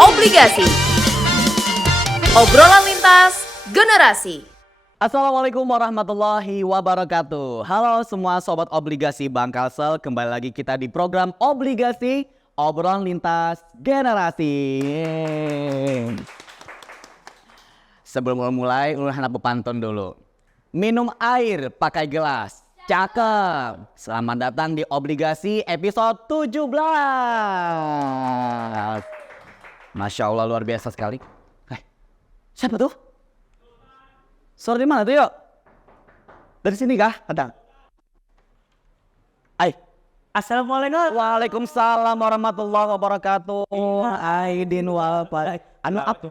Obligasi. Obrolan lintas generasi. Assalamualaikum warahmatullahi wabarakatuh. Halo semua sobat obligasi Bangkalsel, kembali lagi kita di program Obligasi Obrolan Lintas Generasi. Sebelum mulai, ulun hendak pepantun dulu. Minum air pakai gelas. Cakep. Selamat datang di Obligasi episode 17. Masya Allah, luar biasa sekali. Siapa tuh? Suara di mana tuh, yuk? Dari sini kah? Ada. Assalamualaikum. Waalaikumsalam warahmatullahi wabarakatuh. Aidin wal falah.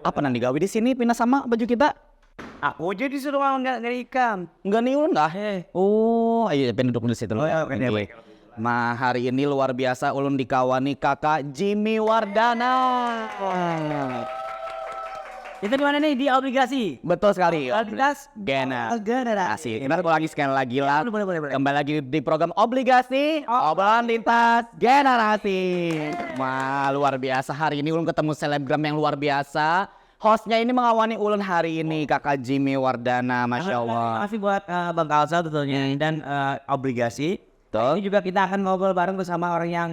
Apa nanti gawe di sini pindah sama baju kita? Aku aja disuruh ngerikan. Enggak nih ulun dah. Oh, ayo pindah duduk di situ. Oh ya, oke. Nah, hari ini luar biasa ulun dikawani kakak Jimmy Wardana. Itu di mana nih? Di obligasi. Betul sekali. Lintas Generasi. Kita lagi sekali lagi lah. Boleh. Kembali lagi di program Obligasi Obrolan Lintas Generasi. Wah, luar biasa. Hari ini ulun ketemu selebgram yang luar biasa. Hostnya ini mengawani ulun hari ini, kakak Jimmy Wardana. Masya Allah. Terima kasih buat Bang Kalsel tentunya dan obligasi. Betul. Ini juga kita akan ngobrol bareng bersama orang yang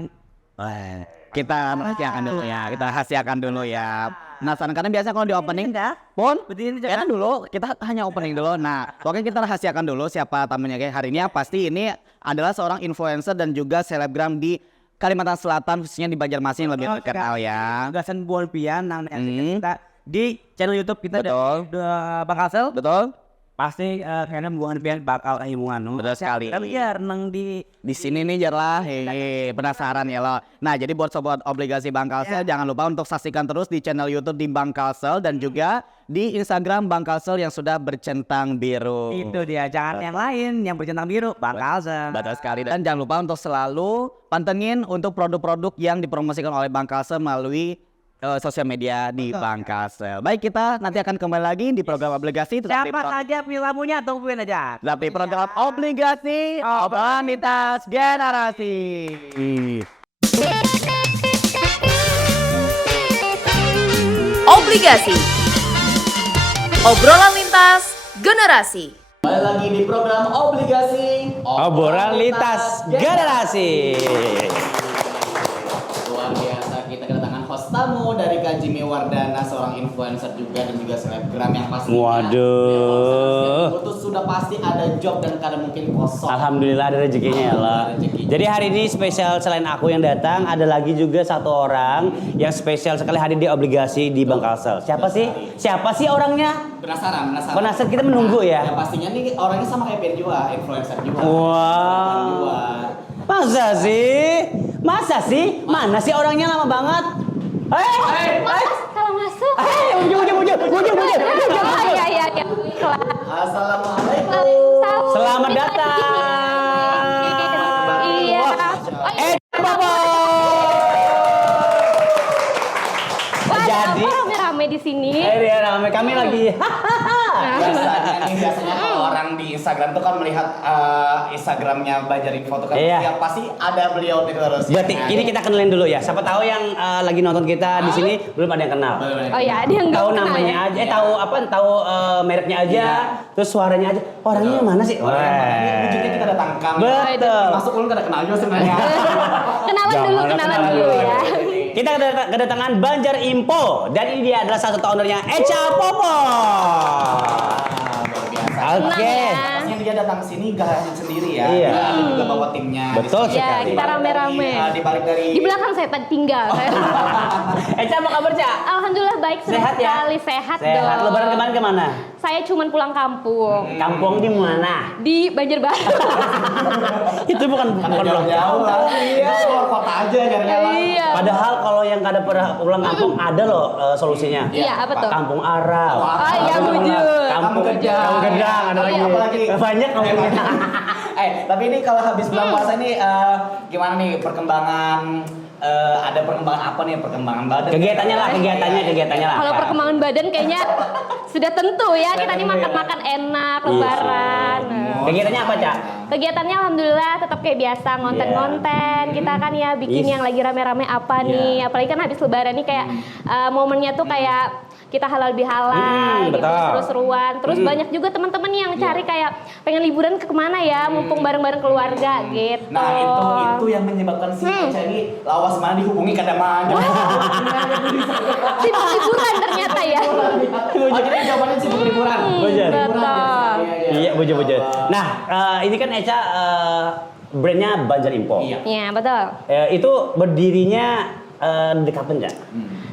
Kita rahasiakan dulu ya. Kita rahasiakan dulu ya. Nah, kadang biasa kalau di opening, pun jangan dulu. Kita hanya opening dulu. Nah, pokoknya kita rahasiakan dulu siapa tamunya kayak hari ini. Pasti ini adalah seorang influencer dan juga selebgram di Kalimantan Selatan, khususnya di Banjarmasin yang lebih terkenal ya. Gasan Buon Pian kita di channel YouTube kita udah Bang Kalsel. Betul. Pasti karena Buon Pian bakal ilmuwan. Betul sekali. Tapi ya renang di sini nih jarlah, penasaran ya lo. Nah, jadi buat sobat obligasi Bangkalsel jangan lupa untuk saksikan terus di channel YouTube di Bangkalsel dan juga di Instagram Bangkalsel yang sudah bercentang biru. Itu dia, jangan yang lain yang bercentang biru, Bangkalsel. Betul sekali. Dan jangan lupa untuk selalu pantengin untuk produk-produk yang dipromosikan oleh Bangkalsel melalui sosial media di Bangkalsel. Baik, kita nanti akan kembali lagi di program obligasi. Siapa saja pilamunya tungguin aja. Tapi program obligasi obrolan lintas generasi. Obligasi. Obrolan lintas generasi. Kembali lagi di program obligasi Obrolan lintas generasi. Luar biasa, kita kedatangan host tamu dari Kak Jimmy Wardana, seorang influencer juga dan juga selebgram yang pastinya. Waduh. Itu sudah pasti ada job dan kadang mungkin kosong. Alhamdulillah ada rezekinya ya Allah. Jadi hari ini spesial selain aku yang datang, ada lagi juga satu orang yang spesial sekali hadir di obligasi di Bangkalsel. Siapa sih? Siapa sih orangnya? Penasaran. Penasaran, kita menunggu ya. Ya pastinya nih orangnya sama kayak Ben juga, influencer juga. Wah. Masa sih? Mana sih orangnya lama banget? Kalau masuk. Ujung. Iya. Assalamualaikum. Selamat datang. Iya. Bapak. Wah, Jadi apa rame-rame di sini? Rame kami lagi. Biasanya kalau orang di Instagram tuh kan melihat Instagramnya Banjarinfo tuh kan ya pasti ada beliau itu terus. Berarti ini kita kenalin dulu ya. Siapa tahu yang lagi nonton kita di sini belum ada yang kenal. Oh ya, ada yang Tahu nggak kenal namanya ya? aja, tahu mereknya aja, terus suaranya aja. Orangnya mana sih? Ujungnya kita datangkan. Betul. Masuk ulun kada kenal juga sebenarnya. Kenalan dulu ya. Kita kedatangan Banjar Info dan ini dia adalah salah satu ownernya Echa Popo. Luar biasa. Oke. Pastinya dia datang ke sini gak hanya sendiri ya. Iya. Dia juga bawa timnya. Betul Di sini. Ya, sekali. kita rame-rame. Di balik dari Di belakang saya tadi tinggal. Echa apa kabar, Ca? Alhamdulillah baik, senang Sehat ya? sekali. Sehat Sehat. dong. Lebaran kemarin kemana? Saya cuman pulang kampung. Kampung di mana? Di Banjarbaru. Itu bukan jauh lah. Iya, keluar kota aja nyari-nyari. Iya. Padahal kalau yang kada pernah pulang kampung ada loh solusinya. Iya, apa tuh? Kampung Arab. Oh iya, wujud. Kampung Gedang ada lagi. Apalagi Banyak kampung. tapi ini kalau habis bulan puasa ini gimana nih perkembangan ada perkembangan apa nih perkembangan badan? Kegiatannya lah. Kalau perkembangan badan kayaknya sudah tentu ya, kita nih makan-makan enak, lebaran. Kegiatannya apa, Cak? Kegiatannya alhamdulillah tetap kayak biasa, ngonten-ngonten. Kita kan ya bikin Yes. yang lagi rame-rame apa nih. Apalagi kan habis lebaran nih kayak momennya tuh kayak kita halal bihalal gitu, betul. seru-seruan. Terus banyak juga teman-teman yang cari kayak pengen liburan ke kemana ya, mumpung bareng-bareng keluarga gitu. Nah itu yang menyebabkan si Eca ini lawas mana dihubungi kadang mana. Sibuk liburan ternyata ya. Oh jadi jawabannya sibuk liburan. Bujur. Betul. Iya, bujur. Nah, ini kan Eca brandnya Banjar Info. Iya. Iya, betul. Itu berdirinya di kapan, Cak?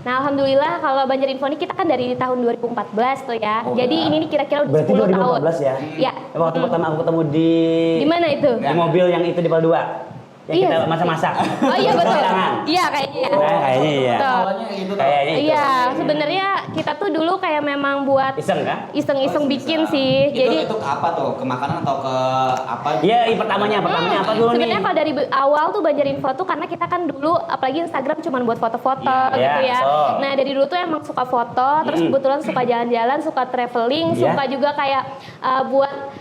Nah, alhamdulillah kalau Banjar Info ini kita kan dari tahun 2014 tuh ya. Jadi ini kira-kira udah Berarti 10 tahun. 2014 ya? Iya. Waktu pertama aku ketemu Di mana itu? di mobil yang itu di Pal 2. Yang Iya. kita masak-masak. Oh iya betul. Jangan. Iya kayaknya. Kayaknya iya. Betul. Awalnya gitu tuh. Kayaknya itu. Iya, sebenarnya kita tuh dulu kayak memang buat Iseng kan? iseng-iseng bikin sih. Jadi Itu ke apa tuh? Ke makanan atau ke apa? Iya, pertamanya apa dulu nih? sebenarnya kalau dari awal tuh Banjar Info tuh karena kita kan dulu apalagi Instagram cuma buat foto-foto Iya, gitu ya. betul. Nah dari dulu tuh emang suka foto, terus kebetulan suka jalan-jalan, suka traveling, Iya. suka juga kayak buat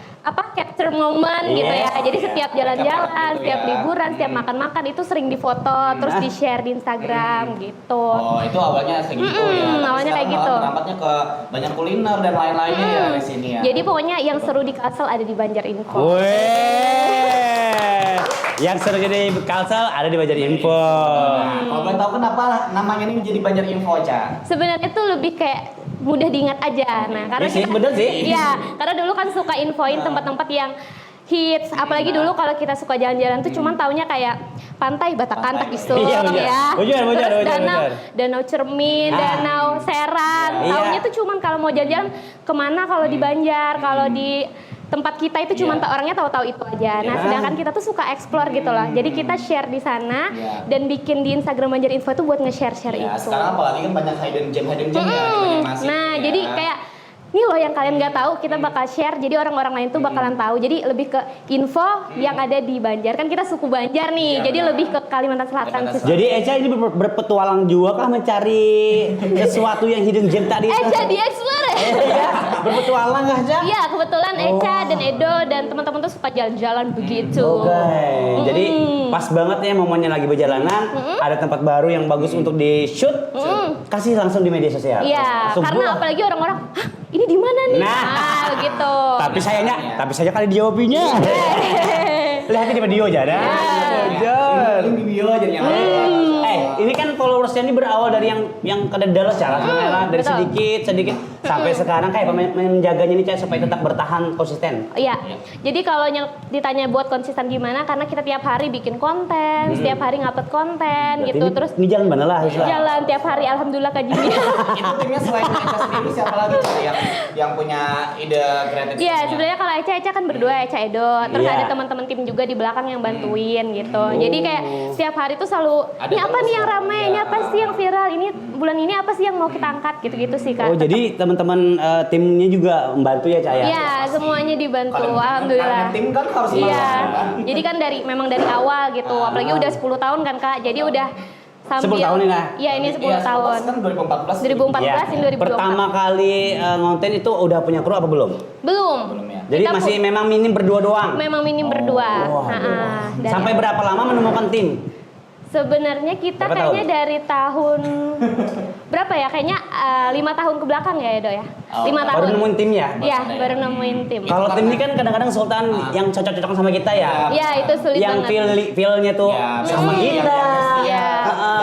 capture moment gitu ya. Jadi setiap jalan-jalan, Gitu setiap ya. liburan, setiap makan-makan itu sering difoto, terus di share di Instagram gitu. Oh itu awalnya segitu ya. Tapi awalnya kayak sekarang gitu. malah Berantaknya ke banyak kuliner dan lain-lainnya ya di sini ya. Jadi pokoknya yang seru di Kalsel ada di Banjar Info. Weh. Yang seru jadi Kalsel ada di Banjar Info. Nah, kalau boleh tahu kenapa namanya ini menjadi Banjar Info, Ca? Sebenarnya tuh lebih kayak mudah diingat aja. Nah, karena Iya sih, bener sih. Iya, karena dulu kan suka infoin tempat-tempat yang hits. Apalagi dulu kalau kita suka jalan-jalan tuh cuman taunya kayak pantai Batakan Takisung Iya, bener. ya. Bener, Terus bener. danau Cermin, danau Serang. Iya. Taunya tuh cuman kalau mau jalan-jalan kemana kalau di Banjar, kalau di tempat kita itu cuma orangnya tahu-tahu itu aja. Nah, sedangkan kita tuh suka explore gitu loh. Jadi kita share di sana dan bikin di Instagram Banjar Info itu buat nge-share Ya, itu. sekarang apalagi kan banyak hidden gem ya di Banjarmasin. Nah, ya. jadi kayak ini loh yang kalian nggak tahu, kita bakal share. Jadi orang-orang lain tuh bakalan tahu. Jadi lebih ke info yang ada di Banjar. Kan kita suku Banjar nih. Iya, Jadi benar. lebih ke Kalimantan Selatan sih. Jadi Eca ini berpetualang juga kah mencari sesuatu yang hidden gem tadi? Jadi explore. Iya, berpetualang kah, Ca? Iya, kebetulan Eca dan Edo dan teman-teman tuh suka jalan-jalan begitu. Oke. Jadi pas banget ya momennya lagi berjalanan, ada tempat baru yang bagus untuk di shoot. Kasih langsung di media sosial. Iya, Langsung karena buang. apalagi orang-orang, hah ini di mana nih? Nah. Gitu. Tapi saya kali dijawabnya. Lihat di video aja dah. Link di bio aja yang lain. Ini kan followersnya ini berawal dari yang kedadalas ya, dari betul. sedikit sampai sekarang kayak menjaganya ini supaya tetap bertahan konsisten. Iya. Jadi kalau yang ditanya buat konsisten gimana, karena kita tiap hari bikin konten, setiap hari ngupload konten Berarti gitu. ini- Terus ini jalan mana lah Isla? jalan tiap hari, alhamdulillah kajiannya. Itu timnya selain Eca sendiri siapa lagi Ca, yang punya ide kreatif? Iya, sebenarnya kalau Eca kan berdua, Eca Edo. Terus Iya. ada teman-teman tim juga di belakang yang bantuin gitu. Jadi kayak setiap hari tuh selalu, ini apa nih yang rame, ini apa sih yang viral, ini bulan ini apa sih yang mau kita angkat gitu-gitu sih Kak. Oh jadi teman-teman timnya juga membantu ya Cak ya? Iya, semuanya dibantu, alhamdulillah. Tim kan harus Iya, kan? jadi kan memang dari awal gitu, apalagi udah 10 tahun kan Kak, jadi udah 10 tahun ini lah? Iya ini 10 tahun. Kan 2014. 2014 ini 2024. Pertama kali ngonten itu udah punya kru apa belum? Belum. ya. Jadi Kita masih memang minim berdua doang? memang minim berdua. Oh, Dan sampai berapa lama menemukan tim? sebenarnya kita Berapa kayaknya tahun? dari tahun berapa ya? Kayaknya 5 tahun ke belakang ya Edo ya. 5 tahun. Baru nemuin tim ya? Iya, baru nemuin tim. Kalau tim ini kan kadang-kadang Sultan yang cocok-cocok sama kita ya? Iya, itu sulit Yang banget. feel-nya tuh Ya, sama yang kita. Iya.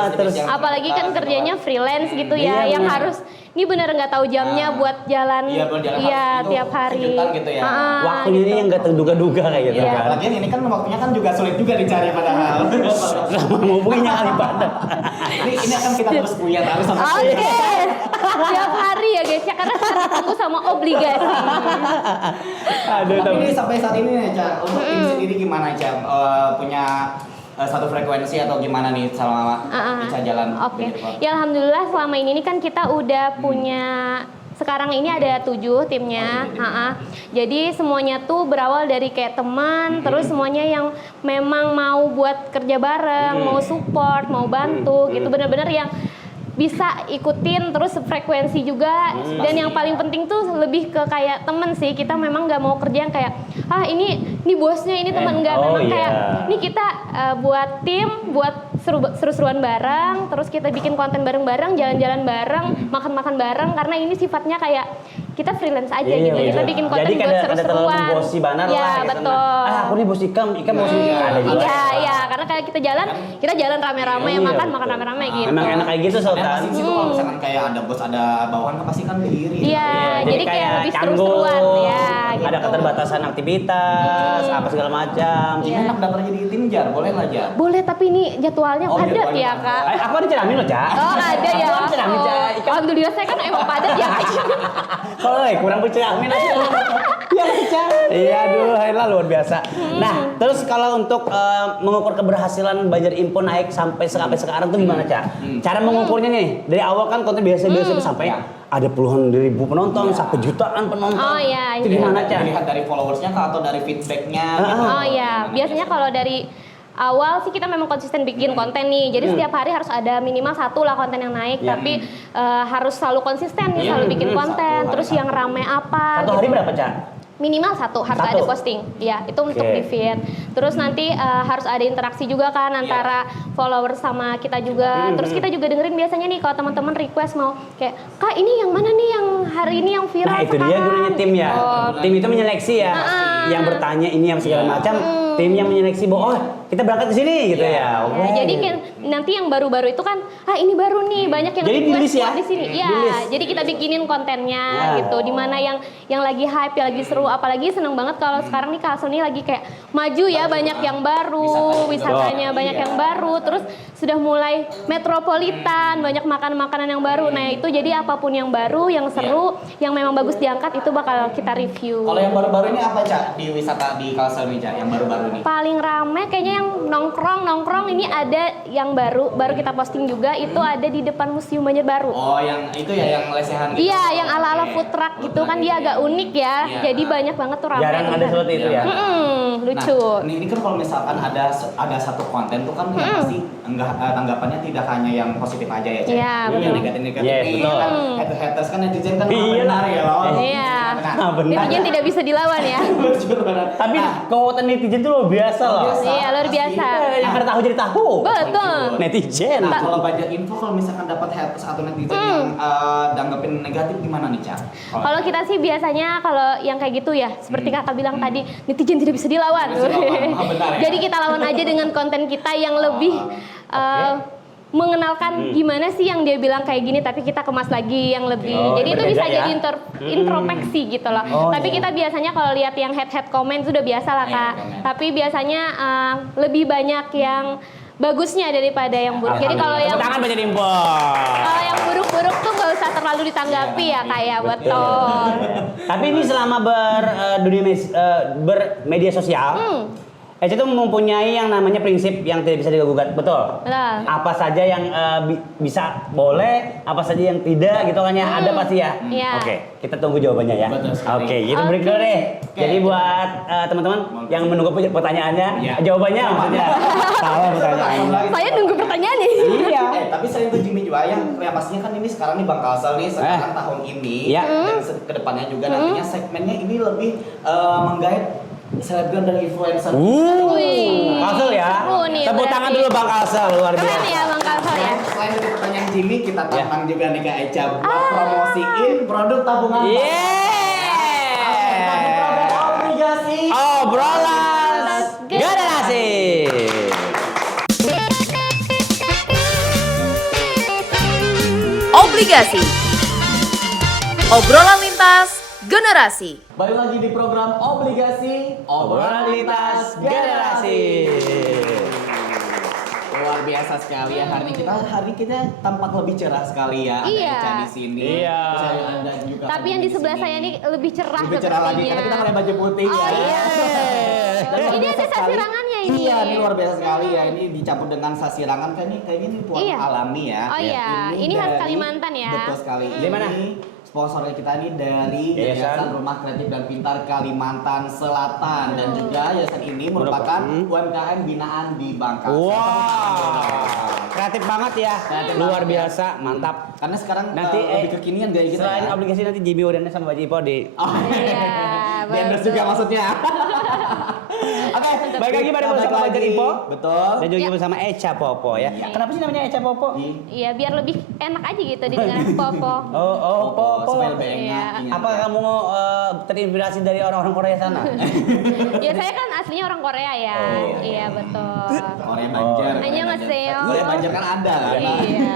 Terus Apalagi kan kerjanya freelance gitu ya, Iya, yang benar. harus ini bener nggak tahu jamnya buat jalan. Iya, buat jalan Iya, harus itu tiap hari. kejutan gitu ya. waktunya ini yang gak terduga-duga kayak gitu Iya. kan? Lagian ini kan waktunya kan juga sulit juga dicari padahal. Ngomongnya kali pada. ini akan kita terus punya harus sama Oke, tiap hari ya guys ya, karena kita ditunggu sama obligasi. Aduh, Tapi ini sampai saat ini nih, Ca, untuk tim sendiri gimana, Ca? Punya satu frekuensi atau gimana nih selama Ica jalan? Oke, di depan? ya alhamdulillah selama ini kan kita udah punya. Sekarang ini ada 7 timnya. Jadi semuanya tuh berawal dari kayak teman, terus semuanya yang memang mau buat kerja bareng, mau support, mau bantu gitu. Bener-bener yang bisa ikutin terus frekuensi juga. Dan yang paling penting tuh lebih ke kayak temen sih, kita memang nggak mau kerja yang kayak ini bosnya, ini teman, nggak, memang kayak ini kita buat tim, buat seru-seruan bareng, terus kita bikin konten bareng-bareng, jalan-jalan bareng, makan-makan bareng, karena ini sifatnya kayak kita freelance aja gitu. Kita bikin konten buat seru-seruan. Bosi banar ya, lah. betul. Aku nih bos Ikam bos ini ada juga. Iya, karena kayak kita jalan rame-rame, makan rame-rame gitu. Memang enak kayak gitu Sultan. Pasti sih kalau misalkan kayak ada bos ada bawahan pasti kan berdiri. Iya, jadi kayak lebih seru-seruan ya. Gitu. Ada keterbatasan aktivitas, apa segala macam. Enak daftar jadi tim Jar, boleh lah Jar. Boleh, tapi ini jadwalnya padat ya Kak. Aku ada Ceramin loh, Cak. Oh ada ya. Aku ada Ceramin, Cak. Alhamdulillah saya kan emang padat ya. Kalau kurang berceramin aja. Iya, Cak. Iya, aduh, ayolah luar biasa. Nah, terus kalau untuk mengukur keberhasilan Banjar Info naik sampai sekarang tuh gimana, Cak? Cara mengukurnya nih, dari awal kan konten biasa-biasa sampai ada puluhan ribu penonton, sampai jutaan penonton. Oh iya. Itu gimana, Cak? Dilihat dari followersnya kah atau dari feedbacknya? Gitu. Oh iya, biasanya kalau dari awal sih kita memang konsisten bikin konten nih. Jadi setiap hari harus ada minimal satu lah konten yang naik, tapi harus selalu konsisten nih, selalu bikin konten. Terus yang rame apa? Satu hari berapa, Cak? Minimal satu harus ada posting, ya itu untuk di feed. Terus nanti harus ada interaksi juga kan antara followers sama kita juga. Terus kita juga dengerin biasanya nih kalau teman-teman request mau kayak Kak ini yang mana nih yang hari ini yang viral Nah itu sekarang? dia gunanya tim ya. Tim itu menyeleksi ya. Yang bertanya ini yang segala macam. Tim yang menyeleksi bahwa kita berangkat ke sini gitu ya. Jadi kan nanti yang baru-baru itu kan ini baru nih banyak yang jadi request di-list ya? di sini. Iya, jadi kita bikinin kontennya gitu. Dimana yang lagi hype, yang lagi seru, apalagi seneng banget kalau sekarang nih Kalsel nih lagi kayak maju ya, banyak yang baru, wisatanya banyak yang baru, terus sudah mulai metropolitan, banyak makanan-makanan yang baru. Nah, itu jadi apapun yang baru, yang seru, yang memang bagus diangkat itu bakal kita review. Kalau yang baru-baru ini apa, Cak? Di wisata di Kalsel nih, Cak, yang baru-baru nih. Paling rame kayaknya yang nongkrong ini ada yang baru kita posting juga, itu ada di depan Museum Banjar Baru. Oh, yang itu ya yang lesehan gitu. Iya, yang ala-ala food truck gitu kan, dia agak unik ya. Jadi banyak banget tuh ramai. Jarang ada seperti itu ya. Lucu. Nah, ini kan kalau misalkan ada satu konten tuh kan yang pasti tanggapannya tidak hanya yang positif aja ya, Cak. Iya, betul. Yang negatif-negatif Yes, nih, betul. kan haters kan netizen kan Iya benar ya loh. Iya. Nah, benar. Netizen tidak bisa dilawan ya. Tapi kekuatan netizen tuh luar biasa loh. Iya, luar biasa. Yang ada tahu jadi tahu. Betul. Netizen. Nah, kalau Banjar Info kalau misalkan dapat haters atau netizen yang danggapin negatif gimana nih, Cak? Kalau kita sih biasanya kalau yang kayak gitu ya, seperti kakak bilang tadi, netizen tidak bisa dilawan. Benar ya? Jadi kita lawan aja dengan konten kita yang lebih mengenalkan gimana sih yang dia bilang kayak gini, tapi kita kemas lagi yang lebih. Jadi itu bisa berbeda ya? jadi introspeksi gitu loh. Tapi kita biasanya kalau lihat yang head komen sudah biasa lah Kak. Tapi biasanya lebih banyak yang bagusnya daripada yang buruk. Jadi kalau yang tangan Banjar Info. kalau yang buruk-buruk tuh nggak usah terlalu ditanggapi ya kayak betul. Tapi ini selama bermedia sosial, Ece itu mempunyai yang namanya prinsip yang tidak bisa digugat, betul? Betul. Apa saja yang bisa boleh, apa saja yang tidak gitu kan ya, ada pasti ya? Iya. Oke, kita tunggu jawabannya ya. Betul sekali. Oke, kita break dulu deh. Jadi buat teman-teman yang menunggu pertanyaannya, jawabannya maksudnya. Salah pertanyaannya. Saya nunggu pertanyaannya. Iya. Tapi selain itu Jimmy juga yang pastinya kan ini sekarang nih Bang Kalsel nih sekarang tahun ini dan kedepannya juga nantinya segmennya ini lebih menggait selebgram dan influencer. Kalsel ya. Tepuk tangan dulu Bang Kalsel, luar biasa. Keren ya Bang Kalsel ya. Selain dari pertanyaan Jimmy, kita tantang juga nih Kak Eca buat promosiin produk tabungan. Obligasi. Obrolan generasi. Obligasi. Obrolan lintas generasi. Balik lagi di program Obligasi, Obrolan lintas generasi. Luar biasa sekali ya hari ini kita tampak lebih cerah sekali ya. Ada Iya. Eca di sini. Iya. Dan juga Tapi yang di sebelah saya ini lebih cerah lebih cerah lagi sepertinya. karena kita pakai baju putih Oh, ya. iya. Dan luar Ini biasa ada sekali. sasirangannya ini. Iya, ini luar biasa sekali ya. Ini dicampur dengan sasirangan kayaknya ini buat Iya. alami ya. Oh iya, ini khas dari- Kalimantan ya. Betul sekali. Dari mana? Sponsornya kita ini dari Yayasan Yayasan Rumah Kreatif dan Pintar Kalimantan Selatan dan juga yayasan ini merupakan UMKM binaan di Bangka. Wow. kreatif banget ya. Luar biasa, mantap. Karena sekarang Nanti lebih kekinian gaya kita selain ya. obligasi nanti Jimmy Udana sama Baju Ipo di Iya, Di endorse juga maksudnya. Oke, baik lagi pada bersama Balik Baju lagi. Ipo. Betul. Dan juga Ya. bersama Echa Popo ya. Iya. Kenapa sih namanya Echa Popo? Iya, biar lebih enak aja gitu didengar Popo. Oh, Popo. Supaya lebih enak. Iya. Iya. Apa kamu terinspirasi dari orang-orang Korea sana? Ya saya kan aslinya orang Korea ya. Iya, betul. Korea Banjar. Annyeonghaseyo. Korea Banjar kan ada kan. Iya.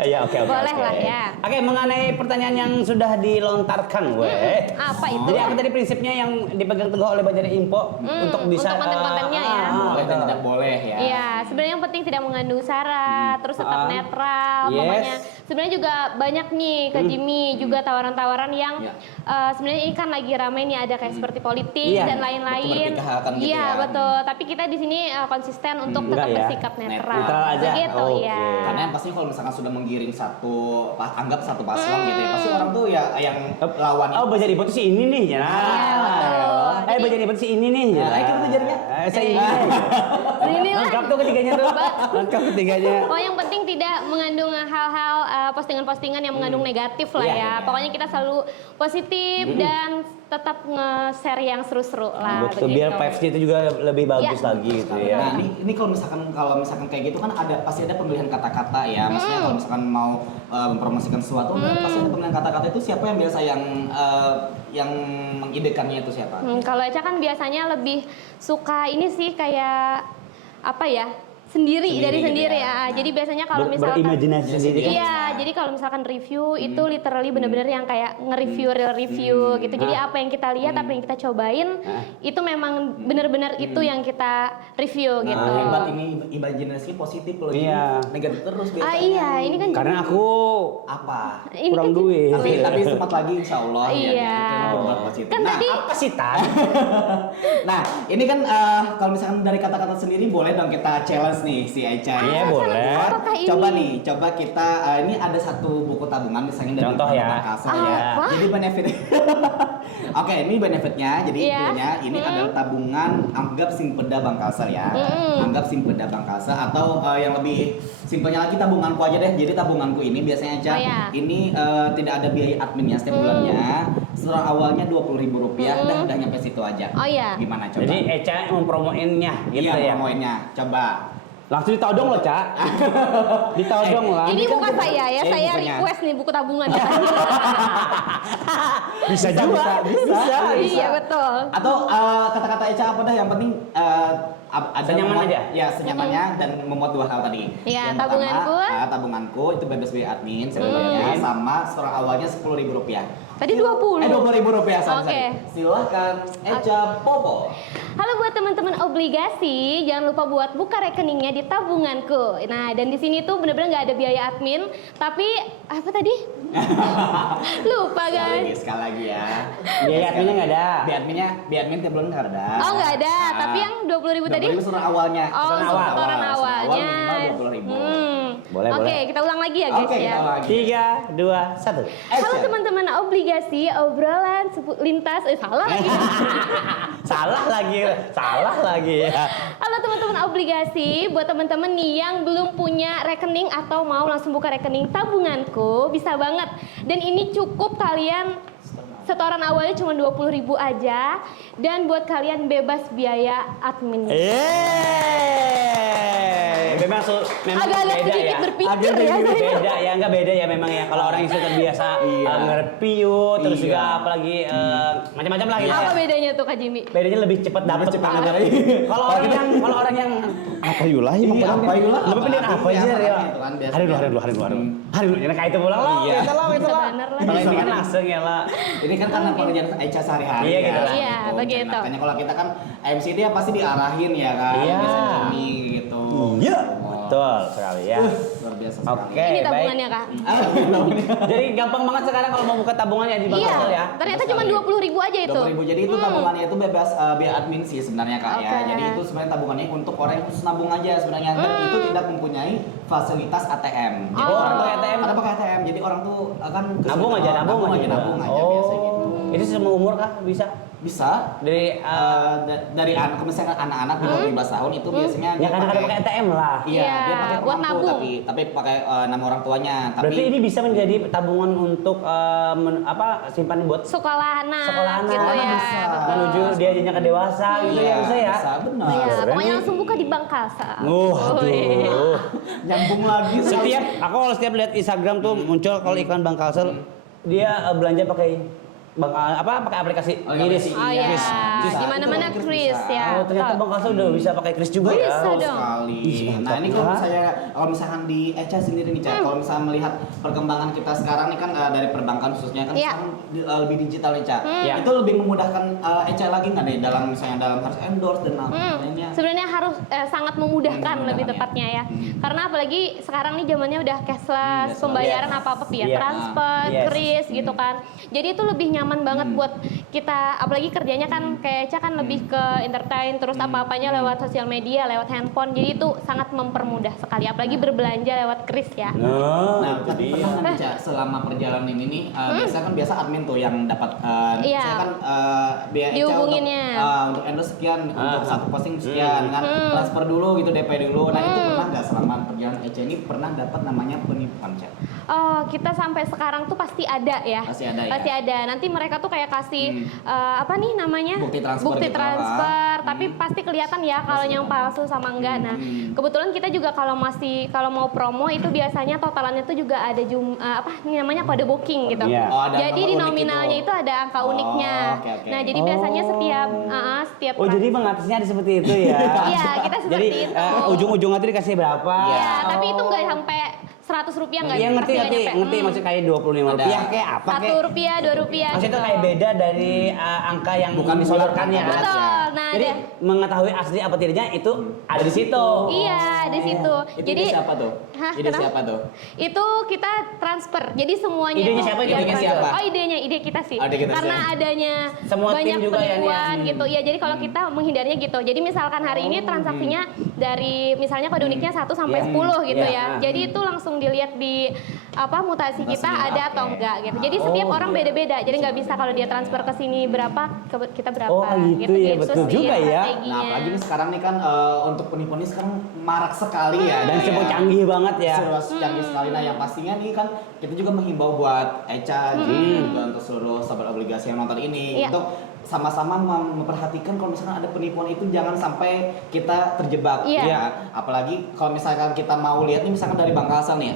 Iya, oke. Boleh lah ya. Oke, mengenai pertanyaan yang sudah dilontarkan, weh. Apa itu? Jadi apa tadi prinsipnya yang dipegang teguh oleh Banjar Info untuk bisa untuk konten-kontennya ya. Boleh dan tidak boleh ya. Iya, sebenarnya yang penting tidak mengandung syarat, terus tetap netral. Yes. Pokoknya sebenarnya juga banyak nih Kak Jimmy juga tawaran-tawaran yang Iya. Sebenarnya ini kan lagi ramai nih ada kayak seperti politik Iya, dan lain-lain. berpihak gitu Iya, ya. betul. Tapi kita di sini konsisten untuk Enggak tetap ya. bersikap netral. Netral aja. Begitu Oke. ya. Karena yang pastinya kalau misalkan sudah menggiring anggap satu paslon gitu ya, pasti orang tuh ya yang lawan. Oh, Banjar Info itu si ini nih ya. Iya, betul. Jadi- Banjar Info itu si ini nih. Ya. Nah, kita tuh jadinya. Saya ini. Sini lah. Lengkap tuh ketiganya tuh. Lengkap ketiganya. Oh, yang penting tidak mengandung hal-hal postingan-postingan yang mengandung negatif lah Iya. ya. Pokoknya kita selalu positif dan tetap nge-share yang seru-seru lah. Betul, biar begitu. vibes-nya itu juga lebih bagus Iya. lagi gitu ya. Nah, ini kalau misalkan kayak gitu kan pasti ada pemilihan kata-kata ya. Maksudnya kalau misalkan mau mempromosikan sesuatu pasti ada pemilihan kata-kata itu siapa yang biasa yang mengidekannya itu siapa? Kalau Eca kan biasanya lebih suka ini sih kayak apa ya? Sendiri dari gitu sendiri ya. ya. Jadi biasanya kalau misalkan Berimajinasi sendiri kan. Iya, jadi kalau misalkan review itu literally bener-bener yang kayak nge-review real review gitu. Jadi apa yang kita lihat, apa yang kita cobain itu memang bener-bener itu yang kita review gitu. Nah, hebat ini imajinasi positif loh. Iya. Negatif terus biasanya. Ah iya, ini kan Karena aku apa? ini kurang kan duit. Tapi sempat lagi insya Allah Iya. ya, itu berbuat positif. Kan Nah, tadi apa sih Tan? nah, ini kan kalau misalkan dari kata-kata sendiri boleh dong kita challenge nih si Echa. Iya, boleh. Apakah ini? Coba kita ini ada satu buku tabungan misalnya dari Contoh ya. Kasar ya. Apa? Jadi benefit. Oke, ini benefitnya. Jadi Iya. intinya ini adalah tabungan anggap simpeda Bangkalsel ya. Anggap simpeda Bangkalsel atau yang lebih simpelnya lagi tabunganku aja deh. Jadi tabunganku ini biasanya aja Oh, ya. ini tidak ada biaya adminnya setiap bulannya. Setelah awalnya Rp20.000 udah nyampe situ aja. Oh, iya. Gimana coba? Jadi Eca mempromoinnya gitu iya, ya. promoinnya. Coba. Langsung ditodong loh, Cak. Ditodong lah. ini bukan saya ya, saya bukannya. request nih buku tabungan ya. Bisa juga. Bisa. Iya betul. Atau kata-kata Eca apa dah yang penting ada Senyaman memuat- aja? Ya, senyamannya dan memuat dua hal tadi. Iya, Yang tabunganku. pertama, tabunganku itu bebas biaya admin sebenarnya sama setelah awalnya Rp10.000. Tadi 20. Rp20.000 sorry. Oke. Silahkan Eca Popo. Halo buat teman-teman obligasi, jangan lupa buat buka rekeningnya di tabunganku. Nah, dan di sini tuh bener-bener nggak ada biaya admin, tapi apa tadi? Lupa guys. Sekali lagi ya. Biaya adminnya nggak ada. Biaya admin tiap bulan nggak ada. Oh nggak ada, Nah, tapi yang 20.000 tadi? 20.000 setoran awalnya. Oh, Setoran setoran awal. awalnya. Awal minimal 20.000. Boleh, Oke, boleh. kita ulang lagi ya guys Oke, ya. kita lagi. 3, 2, 1. Halo teman-teman obligasi, obrolan lintas, salah lagi. Salah lagi ya. Halo teman-teman obligasi, buat teman-teman nih yang belum punya rekening atau mau langsung buka rekening tabunganku, bisa banget. Dan ini cukup kalian setoran awalnya cuma 20.000 aja dan buat kalian bebas biaya admin. Memang Agak-agak beda sedikit ya. berpikir ya saya. Beda ya, enggak beda ya memang ya. Kalau orang yang sudah terbiasa nge-review terus Iya. juga apalagi macam-macam lah gitu ya. Apa bedanya tuh Kak Jimmy? Bedanya lebih cepat dapat tangan. Kalau orang yang apa yulah ya Iya, apa yulah? lebih penting apa Iya, aja ya. itu kan biasanya. Hari dulu ya kayak itu pulang lah. Iya. Itu lah. Bener lah. Kalau ini kan langsung ya lah. Ini kan karena pekerjaan Eca sehari-hari. Iya, gitu ya, lah. Iya, begitu. Makanya kalau kita kan MC dia pasti diarahin ya kan. Iya. Biasanya ini gitu. Iya. Betul sekali ya. Luar biasa sekali. Oke, Ini baik. tabungannya Kak. Jadi gampang banget sekarang kalau mau buka tabungannya di Bank Iya, Kasel ya. ternyata cuma 20.000 aja itu. 20.000. Jadi itu tabungannya itu bebas biaya admin sih sebenarnya Kak ya. Oke. Jadi itu sebenarnya tabungannya untuk orang yang khusus nabung aja sebenarnya. Dan itu tidak mempunyai fasilitas ATM. Jadi Oh. orang tuh Pakai ATM? Ada pakai ATM. Jadi orang tuh kan Nabung aja nabung aja gitu. biasa gitu. Itu semua umur kah bisa? Bisa Dari dari anak misalkan anak-anak di bawah 15 tahun itu biasanya ya kan ada pakai ATM lah. Iya, Iya, dia pakai buat pengampu, nabung. tapi pakai nama orang tuanya. Tapi Berarti ini bisa menjadi tabungan untuk simpan buat Sekolah anak, sekolah anak gitu ya. bisa. Betul. menuju dia jenjang ke dewasa gitu ya bisa ya. Bisa, benar. Iya, Keren pokoknya nih. langsung buka di bank kasa. Aduh. Nyambung lagi. Aku kalau setiap lihat Instagram tuh muncul kalau iklan Bank Kalsel dia belanja pakai pakai aplikasi Oh, Kris. Oh iya, Bisa. di mana-mana Itu Kris bisa. ya. Oh, ternyata betul. Bank Kalsel udah bisa pakai Kris juga ya. Bisa dong. Sekali. Ih, Nah ini mantap. kalau misalkan di Eca sendiri nih Ca, kalau misalnya melihat perkembangan kita sekarang nih kan dari perbankan khususnya kan Iya. sekarang lebih digital nih Ca. Iya. Itu lebih memudahkan Eca lagi nggak nih dalam misalnya dalam harus endorse dan lainnya. Sebenarnya harus sangat memudahkan Memudahkan lebih ya. tepatnya ya. Karena apalagi sekarang nih zamannya udah cashless, Yes, pembayaran yes. apa-apa via Iya. transfer, Yes. kris gitu kan. Jadi itu lebih nyaman banget buat kita, apalagi kerjanya kan kayak Eca kan lebih ke entertain terus apa-apanya lewat sosial media, lewat handphone. Jadi itu sangat mempermudah sekali apalagi berbelanja lewat kris ya. Nah, itu tapi dia. pernah nggak Ca, selama perjalanan ini nih, biasa admin tuh yang dapat, Iya. saya kan biaya Eca Dihubunginnya. untuk endorse sekian, untuk satu posting sekian, kan transfer dulu gitu, DP dulu. Nah itu pernah nggak selama perjalanan Eca ini pernah dapat namanya penipuan Ca? Oh, kita sampai sekarang tuh pasti ada ya. Pasti ada ya? Pasti ada. Nanti mereka tuh kayak kasih apa nih namanya? Bukti transfer Bukti gitu, transfer. Tapi pasti kelihatan ya kalau yang palsu sama enggak. Nah, kebetulan kita juga kalau mau promo itu biasanya totalannya tuh juga ada apa nih namanya kode booking gitu. Iya. Oh, ada Jadi nomor di unik nominalnya gitu. itu ada angka Oh, uniknya. oke, oke. Nah, jadi biasanya setiap Oh jadi mengatasnya ada seperti itu ya? Iya, kita seperti Jadi itu. ujung-ujungnya tuh dikasih berapa? Iya, tapi itu enggak sampai Rp100 enggak. Iya ngerti pasti nggak nyampe. maksudnya kayak Rp25 kayak apa kayak? Rp1, Rp2. Maksudnya itu gitu. kayak beda dari angka yang Bukan disodorkannya bukan. kan? Betul. Nah, Jadi ada- mengetahui asli apa tidaknya itu ada di situ. Iya, di situ. Itu Jadi ide siapa tuh? Hah, Ide kenapa? siapa tuh? Itu kita transfer. Jadi semuanya Idenya itu siapa? dia Idenya transfer. siapa? Oh, ide kita sih. Oh, ide kita Karena sih. adanya Semua tim banyak juga ya, penipuan Nia? gitu. Ya, jadi kalau kita menghindarnya gitu. Jadi misalkan hari ini transaksinya dari misalnya kode uniknya 1 sampai Iya. 10 gitu Iya. ya. Jadi itu langsung dilihat di mutasi kita Mutasinya, ada oke. atau enggak gitu. Jadi setiap Oh, orang iya. beda-beda. Jadi nggak bisa kalau dia transfer ke sini berapa, kita berapa Oh, gitu ya, betul sih juga ya. strateginya. Nah apalagi nih sekarang nih kan untuk penipuan ini sekarang marak sekali ya. Dan cukup canggih banget ya. Canggih sekali. Nah yang pastinya nih kan kita juga menghimbau buat Eca, juga untuk seluruh sahabat obligasi yang nonton ini Iya. untuk sama-sama memperhatikan kalau misalkan ada penipuan itu jangan sampai kita terjebak. Iya. Ya. Apalagi kalau misalkan kita mau lihat nih misalkan dari bank kasal nih,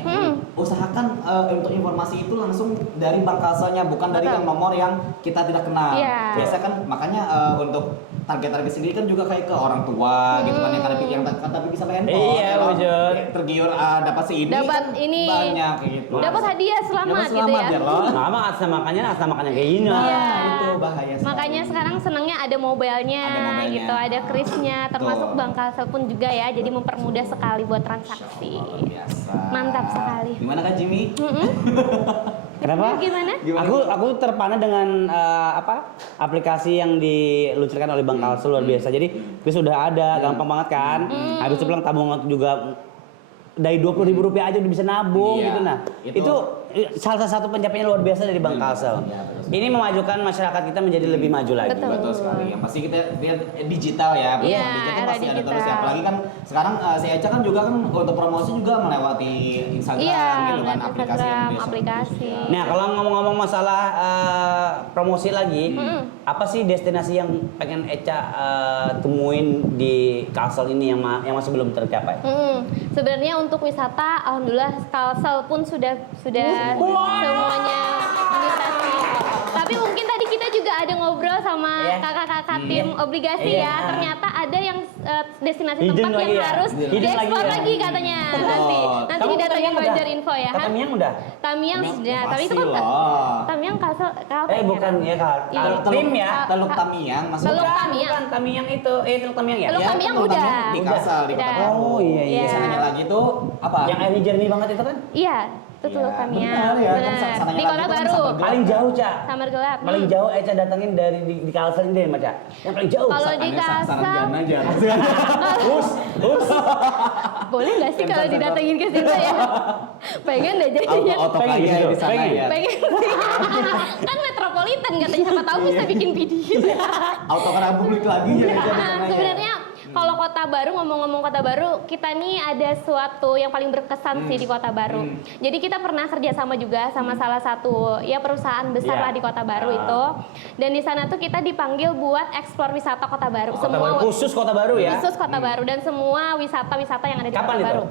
usahakan untuk informasi itu langsung dari bank kasalnya bukan dari Betul. yang nomor yang kita tidak kenal. Iya. Biasa kan makanya untuk target sendiri kan juga kayak ke orang tua gitu kan yang tapi bisa main handphone. Iya, Kalau betul. tergiur dapat si ini Dapat kan ini. banyak kayak gitu. Dapat hadiah selamat gitu ya. biar lo. Mama asal makannya kayak gini. Iya. Itu bahaya sekali. Makanya sekarang senangnya ada mobilenya, Ada mobilnya. gitu, ada krisnya, termasuk Betul. bank Kalsel pun juga ya, jadi mempermudah sekali buat transaksi. Luar biasa. Mantap sekali. Gimana Kak Jimmy? Kenapa? Gimana? Aku terpana dengan aplikasi yang diluncurkan oleh Bank Kalsel luar biasa. Jadi itu sudah ada, gampang banget kan. Habis itu bilang tabungan juga dari Rp20.000 aja udah bisa nabung Iya. gitu. Nah, itu salah satu pencapaian luar biasa dari Bank Kalsel. Iya, betul. Ini memajukan masyarakat kita menjadi lebih maju lagi. Betul. Betul sekali. Yang pasti kita lihat digital ya. Iya, Digital era pasti ada digital. terus ya. Apalagi kan sekarang si Eca kan juga kan untuk promosi juga melewati Instagram Iya, gitu kan aplikasi yang Instagram, biasa. aplikasi. Nah, kalau ngomong-ngomong masalah promosi lagi, apa sih destinasi yang pengen Eca temuin di Kalsel ini yang masih belum tercapai? Sebenarnya untuk wisata, alhamdulillah Kalsel pun sudah semuanya melintasi. Tapi mungkin tadi kita juga ada ngobrol sama Iya. kakak-kakak tim obligasi Iya. ya. Ternyata ada yang destinasi Hidden tempat lagi yang ya? harus Hidden dieksplor lagi ya? lagi katanya nanti. Nanti Kamu didatengin Tamiang udah? Banjar Info ya. Ke Hah? Tamiang udah? Tamiang sudah, tapi itu kan Pastilah. Tamiang Kalsel. Bukan ya Kak. Iya. Tim ya. Teluk Tamiang maksudnya. Teluk Bukan, Tamiang. bukan Tamiang itu. Teluk Tamiang ya? Teluk Ya, Tamiang Teluk udah. Tamiang di Kalsel di Kota Udah. Palu. Oh, iya, iya. Iya. Sananya lagi tuh apa? Yang airnya jernih banget itu kan? Iya, itu Teluk Iya, Tamiang. benar ya, kan Benar. sananya Di lagi Kota itu kan Baru. Samar Gelap. Paling jauh, Cak. Samar Gelap. Paling jauh Eca datengin dari di Kalsel ini deh, Mas, Cak. Yang paling jauh. Kalau di Kalsel Sarjana aja. boleh nggak sih kalau didatengin ke situ ya? Pengen deh jadinya. Auto Pengen kaya gitu, di sana pengen. ya. Pengen sih. Kan Cosmopolitan katanya, siapa tahu bisa bikin video. Autokara publik lagi jadi Sebenarnya kalau Kota Baru, ngomong-ngomong Kota Baru, kita nih ada suatu yang paling berkesan sih di Kota Baru. Jadi kita pernah kerjasama juga sama salah satu ya perusahaan besar lah di Kota Baru itu. Dan di sana tuh kita dipanggil buat eksplor wisata Kota Baru. Kota Baru, khusus Kota Baru ya? Khusus Kota Baru dan semua wisata-wisata yang ada di Kapan Kota itu? Baru.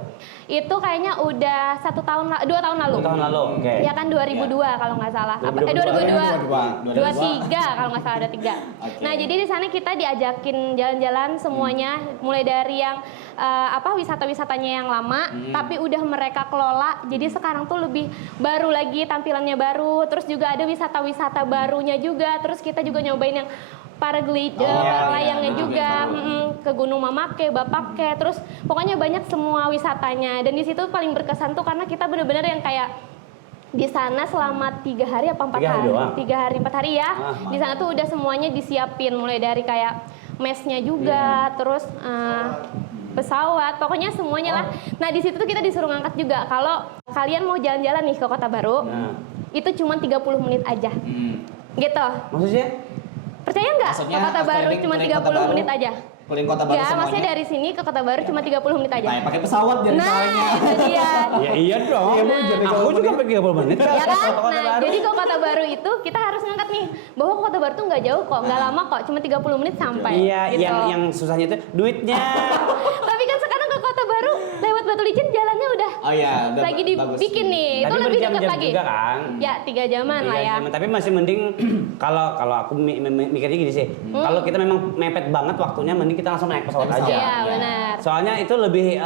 Itu kayaknya udah 2 tahun lalu. 2 tahun lalu, oke. Ya kan 2002 kalau nggak salah. 2002. 23 kalau nggak salah, ada 3. Nah, jadi di sana kita diajakin jalan-jalan semuanya, mulai dari yang wisata-wisatanya yang lama, tapi udah mereka kelola. Jadi sekarang tuh lebih baru lagi, tampilannya baru. Terus juga ada wisata-wisata barunya juga. Terus kita juga nyobain yang layangnya juga ke Gunung Mamake, Bapake, terus pokoknya banyak semua wisatanya. Dan di situ paling berkesan tuh karena kita bener-bener yang kayak di sana selama 3 hari apa 4 hari? 3 hari 4 hari ya. Di sana tuh udah semuanya disiapin, mulai dari kayak mesnya juga, terus pesawat, pokoknya semuanya lah. Nah di situ tuh kita disuruh ngangkat juga kalau kalian mau jalan-jalan nih ke Kota Baru, itu cuma 30 menit aja, gitu. Maksudnya? Percaya nggak? Ke Kota Baru cuma 30 menit aja. Keliling Kota Baru Ya, semuanya. maksudnya dari sini ke Kota Baru cuma 30 menit aja. Nah, pakai pesawat jadi soalnya. Itu dia. Ya iya dong. Aku juga pakai 30 menit. Ya kan? Kota Nah, Baru. jadi ke Kota Baru itu kita harus ngangkat nih bahwa Kota Baru tuh nggak jauh kok, nggak lama kok, cuma 30 menit sampai. Iya, gitu. yang susahnya itu duitnya. Tapi kan sekarang ke Kota Baru lewat Batu Licin jalannya udah Oh iya, udah lagi dibikin nih. Itu Tapi lebih dekat berjam-jam lagi. juga kan? Ya, 3 jaman lah ya. Tapi masih mending kalau aku mikirnya gini sih. Kalau kita memang mepet banget waktunya, mending kita langsung naik pesawat aja. Iya, benar. Soalnya itu lebih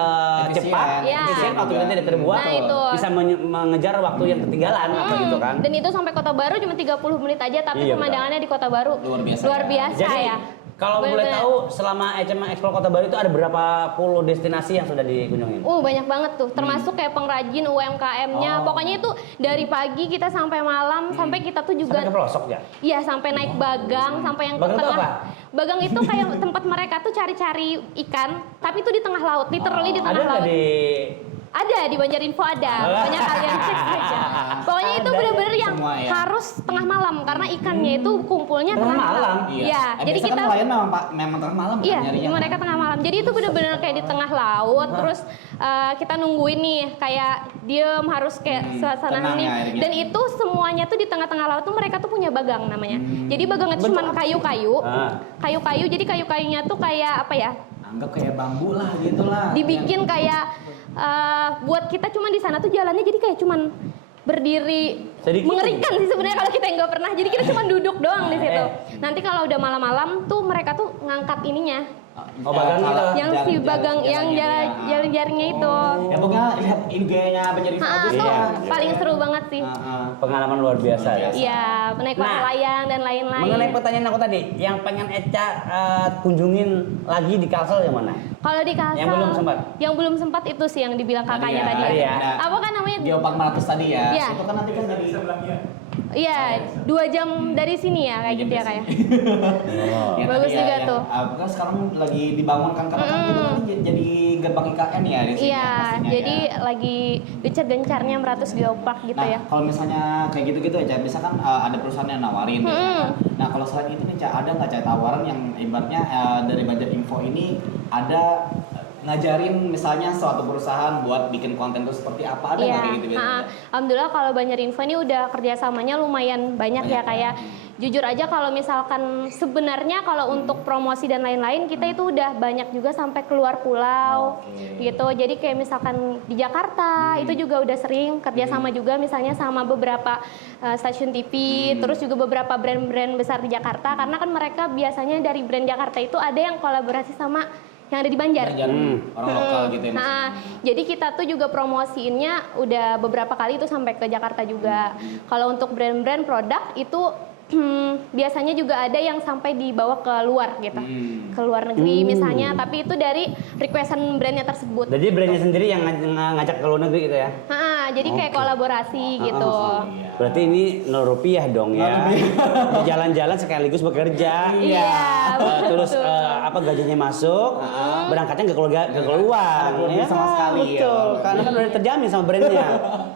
cepat, Iya. efisien, waktu kita tidak terbuat, Nah, itu. bisa mengejar waktu yang ketinggalan apa gitu kan. Dan itu sampai Kota Baru cuma 30 menit aja, tapi Iya, pemandangannya di Kota Baru Luar biasa Jadi ya. kalau boleh Bener-bener. tahu selama HMA Explore Kota Baru itu ada berapa puluh destinasi yang sudah dikunjungi? Banyak banget tuh, termasuk kayak pengrajin UMKM-nya. Pokoknya itu dari pagi kita sampai malam, sampai kita tuh juga Sampai ke pelosok ya? iya, sampai naik bagang, sampai yang ke Bagang itu tengah. apa? Bagang itu kayak tempat mereka tuh cari-cari ikan, tapi itu di tengah laut, literally di Ada tengah nggak laut. di Ada di Banjarinfo ada, banyak kalian cek aja. Pokoknya itu Ada bener-bener yang semua ya? harus tengah malam karena ikannya itu kumpulnya Tengah tengah malam? malam. Iya, jadi biasa kita kan nelayan memang tengah malam kan iya, nyarinya. mereka tengah malam. Jadi itu bener-bener kayak di tengah laut, terus kita nungguin nih kayak diem harus kayak suasana tenang hening. ya akhirnya. Dan itu semuanya tuh di tengah-tengah laut tuh mereka tuh punya bagang namanya. Jadi bagang itu cuma kayu-kayu, kayu-kayu. Jadi kayu-kayunya tuh kayak apa ya? Anggap kayak bambu lah gitu lah. Dibikin kayak buat kita cuman di sana tuh jalannya jadi kayak cuman berdiri. Sedikit Mengerikan sih sebenarnya kalau kita yang nggak pernah. Jadi kita cuma duduk doang di situ. Nanti kalau udah malam-malam tuh mereka tuh ngangkat ininya. Oh, bagang gitu. Yang si bagang yang jaring-jaringnya itu. Ya pokoknya lihat IG-nya Banjarinfo aja Tuh ya. paling seru banget sih. Pengalaman luar biasa ya. Iya, naik Nah, layang dan lain-lain. Mengenai pertanyaan aku tadi, yang pengen Eca kunjungin lagi di Kalsel yang mana? Kalau di Kalsel, Yang belum sempat? Yang belum sempat itu sih yang dibilang kakaknya ya, tadi. tadi ya. Apa kan namanya? Geopark 400 tadi ya. Iya. Itu kan nanti kan dari sebelahnya. Iya, 2 jam dari sini ya kayak gitu ya kayak. Oh. Bagus juga tuh. Kan sekarang lagi dibangun kan karena kan itu nanti jadi gerbang IKN ya di sini. Iya, pastinya jadi ya. lagi gencar-gencarnya Meratus Geopark gitu Nah, ya. kalau misalnya kayak gitu-gitu aja, bisa kan ada perusahaan yang nawarin. biasanya kan. Nah, kalau selain itu nih, Ca, ada nggak Ca tawaran yang ibaratnya dari Banjarinfo ini ada ngajarin misalnya suatu perusahaan buat bikin konten itu seperti apa, ada nggak kayak gitu biasanya? Alhamdulillah kalau Banjarinfo ini udah kerjasamanya lumayan banyak ya kayak jujur aja kalau misalkan sebenarnya kalau untuk promosi dan lain-lain kita itu udah banyak juga sampai keluar pulau gitu. Jadi kayak misalkan di Jakarta itu juga udah sering kerjasama juga misalnya sama beberapa stasiun TV, terus juga beberapa brand-brand besar di Jakarta karena kan mereka biasanya dari brand Jakarta itu ada yang kolaborasi sama yang ada di Banjar. Orang lokal gitu ya. Nah, jadi kita tuh juga promosiinnya udah beberapa kali itu sampai ke Jakarta juga. Kalau untuk brand-brand produk itu biasanya juga ada yang sampai dibawa ke luar gitu, ke luar negeri misalnya. Tapi itu dari requestan brandnya tersebut. Jadi brandnya sendiri yang ngajak ke luar negeri gitu ya? Jadi kayak kolaborasi gitu. Berarti ini 0 rupiah dong ya? Jalan-jalan sekaligus bekerja. Iya, terus betul. apa gajinya masuk, berangkatnya nggak keluar, keluar sama sekali, ya. betul. Karena kan udah terjamin sama brandnya.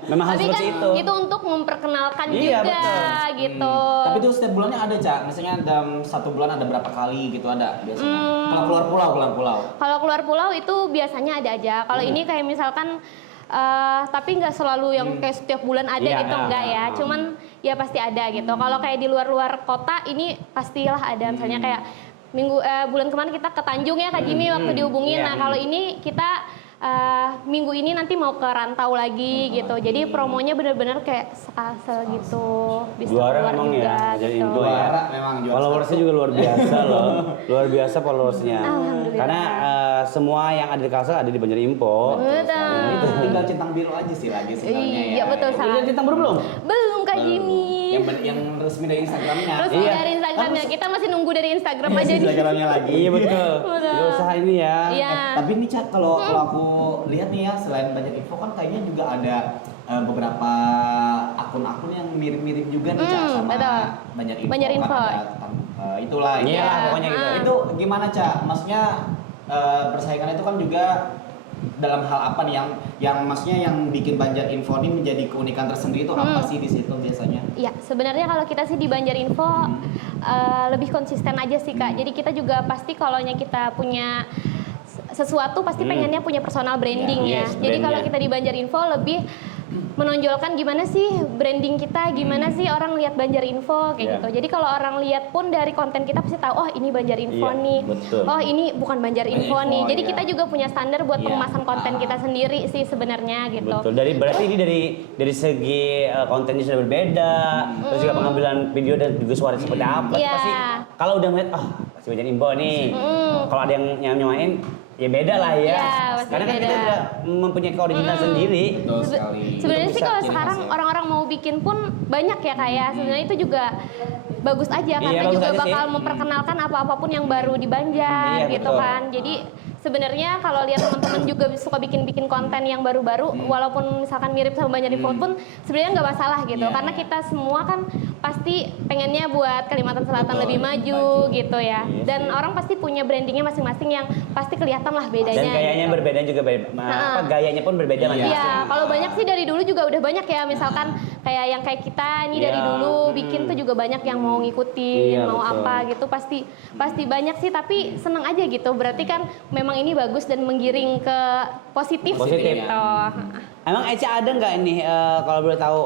Memang harus Tapi kan seperti itu. untuk memperkenalkan Iya, juga betul. gitu. Tapi itu setiap bulannya ada, Cak. Misalnya dalam 1 bulan ada berapa kali gitu ada biasanya. Kalau keluar pulau. Kalau keluar pulau itu biasanya ada aja. Kalau ini kayak misalkan tapi nggak selalu yang kayak setiap bulan ada Iya, gitu, enggak ya. Cuman ya pasti ada gitu. Kalau kayak di luar-luar kota ini pastilah ada. Misalnya kayak bulan kemarin kita ke Tanjung ya Kak Jimmy waktu dihubungin. Nah kalau ini kita minggu ini nanti mau ke rantau lagi gitu. Jadi promonya benar-benar kayak sekasel gitu. Bisa Juara keluar memang juga ya, jadi gitu. info ya. Juara memang juara. Followersnya juga luar biasa loh, luar biasa followersnya. Alhamdulillah. Karena semua yang ada di Kalsel ada di Banjar Info. Betul. Itu tinggal centang biru aja sih lagi sebenarnya ya. Iya betul Udah sangat. centang biru belum? Belum Kak Jimmy. Yang resmi dari Instagramnya. Terus Iya. dari Instagramnya kita masih nunggu dari Instagram aja nih. Instagramnya lagi. Iya betul. Betul. Gak usah ini ya. Iya. Tapi nih Cak, kalau aku lihat nih ya, selain Banjar Info kan kayaknya juga ada beberapa akun-akun yang mirip-mirip juga nih Cak sama betul. Banjar Info. Banjar Info. Kan ada tentang, itulah. Iya ya. pokoknya gitu. Itu gimana Cak? Maksudnya persaingan itu kan juga dalam hal apa nih yang maksudnya yang bikin Banjar Info ini menjadi keunikan tersendiri itu apa sih di situ biasanya? Iya, sebenarnya kalau kita sih di Banjar Info lebih konsisten aja sih Kak. Jadi kita juga pasti kalaunya kita punya sesuatu pasti pengennya punya personal branding ya. Yes, Jadi kalau brandnya. kita di Banjar Info lebih menonjolkan gimana sih branding kita, gimana sih orang lihat Banjar Info kayak Iya. gitu. Jadi kalau orang lihat pun dari konten kita pasti tahu, oh ini Banjar Info Iya, nih. betul. Oh ini bukan Banjar Info Info, nih. Jadi iya. kita juga punya standar buat Iya. pengemasan konten kita sendiri sih sebenarnya gitu. Betul. Berarti ini dari segi kontennya sudah berbeda, terus juga pengambilan video dan juga suara seperti apa. Iya. Pasti kalau udah ngeliat, pasti Banjar Info nih. Kalau ada yang nyomain, ya beda lah ya. Iya, pasti Karena kan kita beda. udah mempunyai keoriginal sendiri. Betul sekali. Sebenarnya Itu sih bisa kalau jadi sekarang hasil. orang-orang mau bikin pun banyak ya kayak sebenarnya itu juga bagus aja karena Iya, bagus juga aja sih. bakal memperkenalkan apa-apapun yang baru di Banjar Iya, gitu betul. kan. Jadi sebenarnya kalau lihat teman-teman juga suka bikin konten yang baru-baru walaupun misalkan mirip sama Banjar Info pun sebenarnya nggak masalah gitu Iya. karena kita semua kan pasti pengennya buat Kalimantan Selatan Betul, lebih maju gitu ya. Iya Dan orang pasti punya brandingnya masing-masing yang pasti kelihatan lah bedanya. Dan gayanya gitu. berbeda juga, gayanya pun berbeda Iya. Iya, kalau banyak sih dari dulu juga udah banyak ya. Misalkan kayak yang kayak kita nih dari Iya. dulu bikin tuh juga banyak yang mau ngikutin, Iya, mau betul. apa gitu pasti banyak sih. Tapi seneng aja gitu. Berarti kan memang ini bagus dan menggiring ke positif, Positif. gitu. Emang Eca ada nggak ini kalau boleh tahu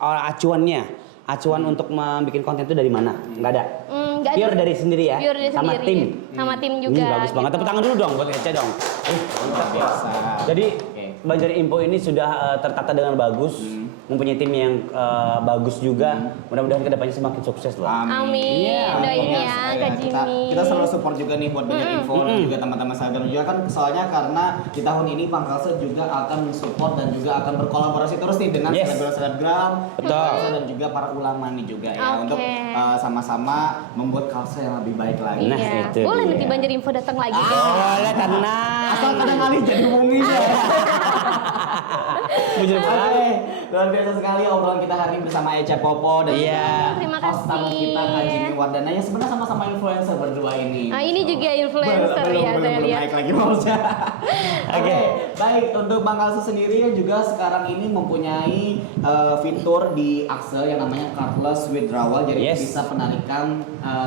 acuannya? Acuan untuk membuat konten itu dari mana? Nggak ada. Nggak Pure ada. dari sendiri ya? Pure dari sama sendiri. tim? Sama tim juga. Bagus banget. gitu. Tepuk tangan dulu dong buat Eca dong. Luar biasa. Jadi Oke. Banjar Info ini sudah tertata dengan bagus, mempunyai tim yang bagus juga. Mudah-mudahan kedepannya semakin sukses loh. Amin. Iya, Doain pokoknya ya saya- Kak kita, Jimmy. kita selalu support juga nih buat Banjar Info dan juga teman-teman Instagram juga kan soalnya karena di tahun ini Pangkalse juga akan mensupport dan juga akan berkolaborasi terus nih dengan Yes. selebgram Betul. Pangkalse dan juga para ulama nih juga ya Oke. untuk sama-sama membuat Kalse yang lebih baik lagi. Nah, Iya. itu Boleh dia. nanti Banjar Info datang lagi. Boleh tenang. Asal kadang kali jadi bumi. Bujur Oke, luar biasa sekali obrolan kita hari ini bersama Eca Popo dan Iya. Terima host tamu kasih. kita Kak Jimmy Wardana yang sebenarnya sama-sama influencer berdua ini. Nah, ini juga influencer belum, ya, belum, saya belum lihat. naik lagi maksudnya. Oke, baik untuk Bang Kalse sendiri juga sekarang ini mempunyai fitur di Axel yang namanya cardless withdrawal, jadi Yes. bisa penarikan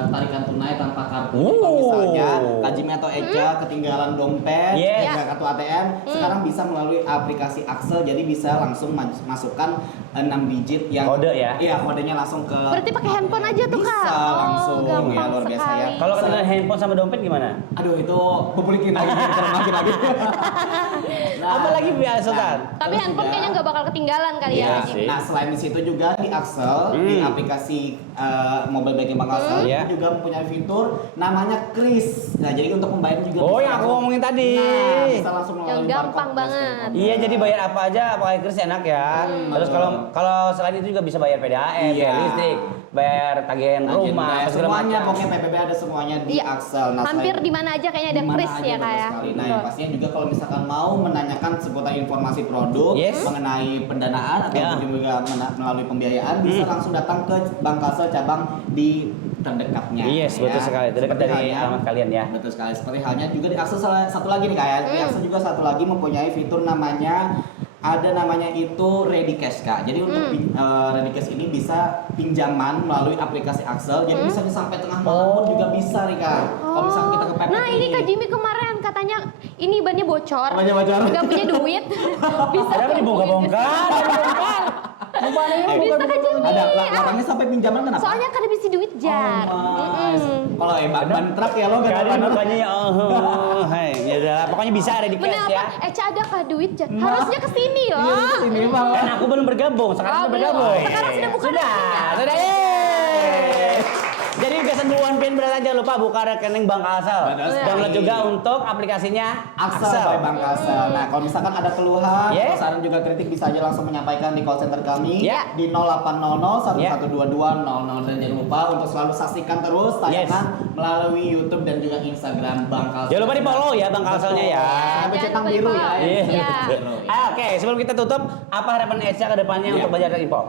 tarikan tunai tanpa kartu. Jadi Wow. kalau misalnya Kak Jimmy atau Eca ketinggalan dompet, Yes. nggak kartu ATM, sekarang bisa melalui aplikasi Axel, jadi bisa langsung masukkan 6 digit yang Kode ya? Iya, kodenya langsung ke Berarti pakai handphone aja tuh, Kak? Bisa Oh, langsung ya, gampang luar biasa ya. sekali. Kalau ketinggalan handphone sama dompet gimana? Aduh itu publikin lagi, termakin lagi. Apa lagi biasa kan? Tapi terus handphone juga- kayaknya nggak bakal ketinggalan kali Iya ya, Kak sih. Jimmy. Nah selain di situ juga di Axel di aplikasi mobile banking Bang Axel Iya. itu juga mempunyai fitur namanya Kris. Nah jadi untuk pembayaran juga Oh, bisa yang aku langsung- ngomongin tadi. Nah bisa langsung Yang melalui gampang barcode banget. Iya, jadi bayar apa aja pakai kris enak ya. Terus betul. kalau selain itu juga bisa bayar PDAM, Iya. bayar listrik, bayar tagihan rumah, Nah, apa segala semuanya macam. pokoknya PPB ada semuanya di Iya. Axel. Nah, Hampir selain- di mana aja kayaknya ada Dimana Kris aja ya, betul Kak ya. sekali. Nah, Betul. yang pastinya juga kalau misalkan mau menanyakan seputar informasi produk Yes. mengenai pendanaan atau Ya. juga melalui pembiayaan bisa langsung datang ke Bank Kalsel cabang di terdekatnya. Yes, betul sekali. Terdekat Seperti dari alamat kalian ya. Betul sekali. Seperti halnya juga di Axel satu lagi nih kayak. Di Axel juga satu lagi mempunyai fitur namanya itu Ready Cash Kak. Jadi untuk Ready Cash ini bisa pinjaman melalui aplikasi Axel. Jadi bisa sampai tengah malam pun juga bisa nih Kak. Kalau misalnya kita kepepet Nah ini Kak Jimmy kemarin katanya ini bannya bocor. Bannya bocor. Nggak punya duit. Bisa Ada apa dibongkar-bongkar? Bisa Kak Jimmy. Ada belakangnya sampai pinjaman kenapa? Soalnya kan bisa duit jar. Kalau ban truk ya lo Gak ada ban truk. makanya hai, ya udah, pokoknya bisa Ready Bener Cash apa? ya. Eca ada kah duit jar? Harusnya kesini Iya, loh. kesini bang. Kan aku belum bergabung, sekarang sudah belum. bergabung. Sekarang sudah buka rekeningnya. Sudah. Yeay. Jadi keseluruhan pin berarti jangan lupa buka rekening Bank Axel. Benar sekali. Download juga untuk aplikasinya Axel by Bank Axel. Nah, kalau misalkan ada keluhan, Yeah. saran juga kritik bisa aja langsung menyampaikan di call center kami Yeah. di 0800 1122 00 dan jangan lupa untuk selalu saksikan terus tayangan melalui YouTube dan juga Instagram Bank Axel. Jangan lupa di follow ya Bank Axelnya ya. Sampai Jangan centang lupa biru ya. di-follow. Iya. Iya. Oke, sebelum kita tutup, apa harapan Eca ke depannya Iya. untuk Banjar Info?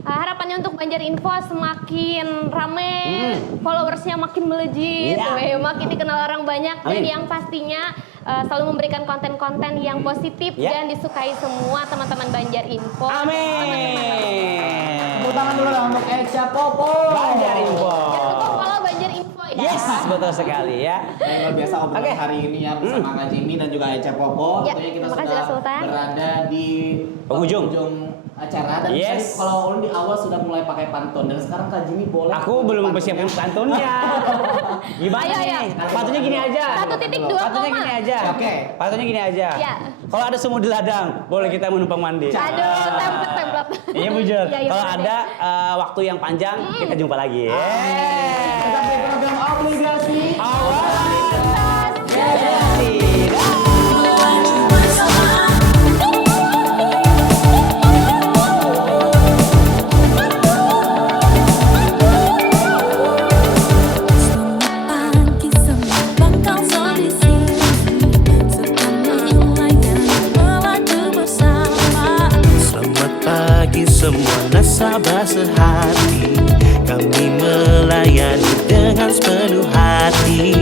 Harapannya untuk Banjar Info semakin rame, followersnya makin melejit, Iya. makin dikenal orang banyak, dan Amin. yang pastinya selalu memberikan konten-konten yang positif Iya. dan disukai semua teman-teman Banjar Info. Amin. Tepuk tangan dulu dong untuk Eca Popo. Banjar Info. Jangan lupa follow Banjar Info ya. Yes, betul sekali ya. Dan luar biasa obrolan Oke. hari ini ya bersama Kak Jimmy dan juga Eca Popo. Ya, Tentunya kita terima kasih, sudah Kak Sultan. berada di Penghujung. acara dan Yes. tadi kalau ulun di awal sudah mulai pakai pantun dan sekarang Kak Jimmy boleh. Aku belum mempersiapkan pantunnya. Gimana Ayo, nih? ayo. Pantunnya gini aja. 1.2 Pantunnya gini aja. Oke. Pantunnya gini aja. Ya. Kalau ada semut di ladang, boleh kita menumpang mandi. Aduh, template. Iya bujur. Iya, iya, Kalau bener ada waktu yang panjang, kita jumpa lagi. Tetap di program obligasi. Pagi semua bakal solusi serta melayani melaju bersama. Selamat pagi semua nasabah sehati, kami melayani dengan sepenuh hati.